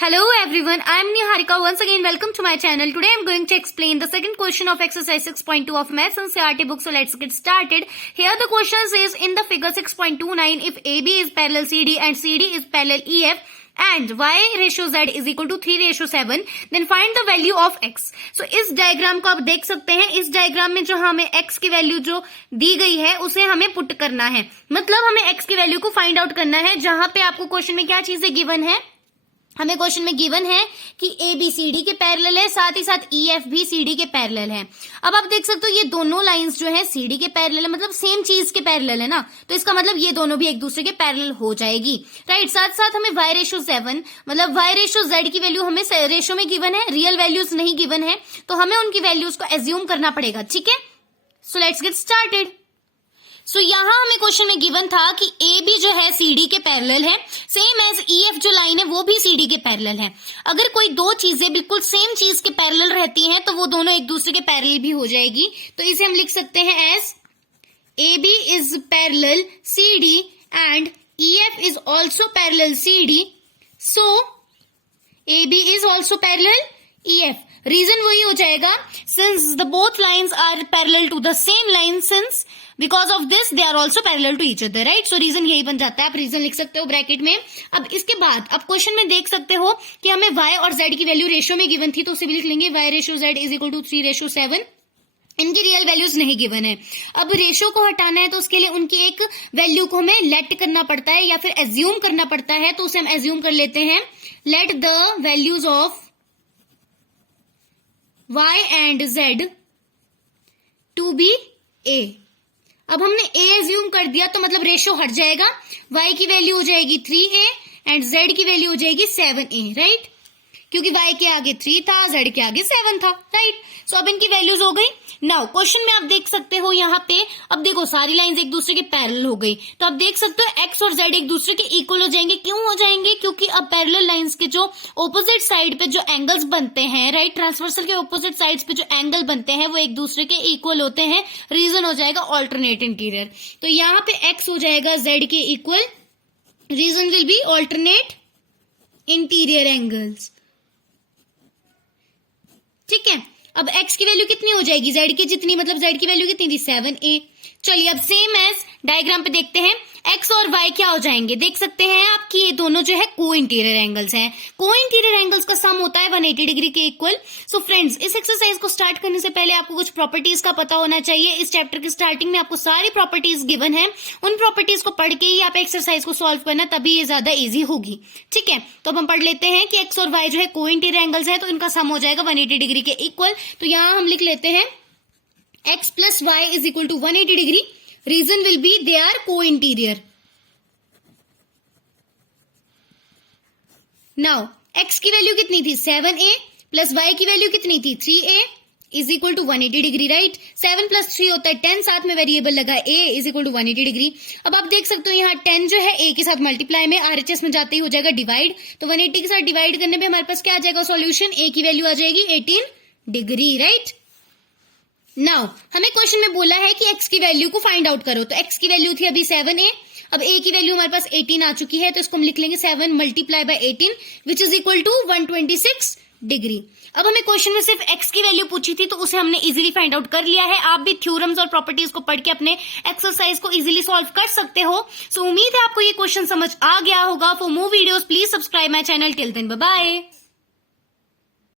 Hello everyone, I am Niharika. Once again, welcome to my channel. Today I am going to explain the second question of exercise 6.2 of Maths NCERT book. So let's get started. Here the question says in the figure 6.29, if AB is parallel CD and CD is parallel EF and y ratio z is equal to 3:7, then find the value of x. So इस diagram को आप देख सकते हैं. इस diagram में जो हमें x की वैल्यू जो दी गई है उसे हमें पुट करना है. मतलब हमें x की वैल्यू को फाइंड आउट करना है. जहां पे आपको क्वेश्चन में क्या चीजें गिवन है, हमें क्वेश्चन में गिवन है कि ए बी सी डी के पैरेलल है, साथ ही साथ ई एफ भी सी डी के पैरेलल है. अब आप देख सकते हो ये दोनों लाइंस जो है सी डी के पैरेलल है, मतलब सेम चीज के पैरेलल है ना, तो इसका मतलब ये दोनों भी एक दूसरे के पैरेलल हो जाएगी. राइट. साथ साथ हमें y रेशो 7 मतलब y रेशो z की वैल्यू हमें रेशो में गिवन है, रियल वैल्यूज नहीं गिवन है, तो हमें उनकी वैल्यूज को एज्यूम करना पड़ेगा. ठीक है, सो लेट्स गेट स्टार्टेड. सो यहां हमें क्वेश्चन में गिवन था कि ए बी जो है सी डी के पैरेलल है, सेम एज ई एफ जो लाइन है वो भी सी डी के पैरेलल है. अगर कोई दो चीजें बिल्कुल सेम चीज के पैरेलल रहती हैं तो वो दोनों एक दूसरे के पैरेलल भी हो जाएगी. तो इसे हम लिख सकते हैं as A B is parallel C D and E F is also parallel C D. So A B is also parallel E F. Reason वही हो जाएगा, since the both lines are parallel to the same line, since because of this they are also parallel to each other. Right. So reason यही बन जाता है. आप reason लिख सकते हो ब्रैकेट में. अब इसके बाद आप क्वेश्चन में देख सकते हो कि हमें y और z की वैल्यू रेशो में गिवन थी, तो उसे भी लिख लेंगे y ratio z is equal to 3:7. इनकी रियल वैल्यूज नहीं गिवन है. अब रेशो को हटाना है तो उसके लिए उनकी एक वैल्यू को हमें लेट करना पड़ता है या फिर एज्यूम करना पड़ता है. तो उसे हम एज्यूम कर लेते हैं, let the values of y and z to be a. अब हमने a एज्यूम कर दिया तो मतलब रेशो हट जाएगा. y की वैल्यू हो जाएगी 3a एंड z की वैल्यू हो जाएगी 7a. राइट. क्योंकि y के आगे 3 था, z के आगे 7 था. राइट. सो अब इनकी वैल्यूज हो गई. नाउ क्वेश्चन में आप देख सकते हो यहाँ पे, अब देखो सारी लाइंस एक दूसरे के पैरेलल हो गई, तो आप देख सकते हो x और z एक दूसरे के इक्वल हो जाएंगे. क्यों हो जाएंगे? क्योंकि अब पैरेलल लाइंस के जो ऑपोजिट साइड पे जो एंगल्स बनते हैं, राइट, ट्रांसवर्सल के ऑपोजिट साइड्स पे जो एंगल बनते हैं वो एक दूसरे के इक्वल होते हैं. रीजन हो जाएगा ऑल्टरनेट इंटीरियर. तो यहाँ पे x हो जाएगा z के इक्वल. Reason will be alternate interior angles. ठीक है. अब x की वैल्यू कितनी हो जाएगी? z की जितनी, मतलब z की वैल्यू कितनी थी? 7a. चलिए अब सेम एज डायग्राम पे देखते हैं, x और y क्या हो जाएंगे. देख सकते हैं आप कि ये दोनों जो है को इंटीरियर एंगल्स हैं. को इंटीरियर एंगल्स का सम होता है 180 डिग्री के इक्वल. सो फ्रेंड्स, इस एक्सरसाइज को स्टार्ट करने से पहले आपको कुछ प्रॉपर्टीज का पता होना चाहिए. इस चैप्टर के स्टार्टिंग में आपको सारी प्रॉपर्टीज गिवन है. उन प्रॉपर्टीज को पढ़ के ही आप एक्सरसाइज को सॉल्व करना, तभी ये ज्यादा ईजी होगी. ठीक है. तो अब हम पढ़ लेते हैं कि x और y जो है को इंटीरियर एंगल्स है, तो इनका सम हो जाएगा 180 डिग्री के इक्वल. तो यहां हम लिख लेते हैं x plus y is equal to 180 degree. Reason will be they are co interior. Now x की वैल्यू कितनी थी? 7a प्लस y की वैल्यू कितनी थी? 3a is equal to 180 degree. Right. 7 plus 3 होता है 10, साथ में वेरिएबल लगा a is equal to 180 degree. अब आप देख सकते हो यहाँ 10 जो है a के साथ मल्टीप्लाई में RHS में जाते ही हो जाएगा डिवाइड. तो 180 के साथ डिवाइड करने पे हमारे पास क्या आ जाएगा सॉल्यूशन? a की वैल्यू आ जाएगी 18 डिग्री. राइट. नाउ हमें क्वेश्चन में बोला है कि x की वैल्यू को फाइंड आउट करो. तो x की वैल्यू थी अभी 7a, अब a की वैल्यू हमारे पास 18 आ चुकी है, तो इसको हम लिख लेंगे 7 multiply by 18 which is equal to 126 degree. अब हमें क्वेश्चन में सिर्फ x की वैल्यू पूछी थी, तो उसे हमने इजीली फाइंड आउट कर लिया है. आप भी थ्योरम्स और प्रॉपर्टीज को पढ़ के अपने एक्सरसाइज को इजीली सॉल्व कर सकते हो. सो उम्मीद है आपको ये क्वेश्चन समझ आ गया होगा. For more videos please subscribe my channel. Till then bye bye.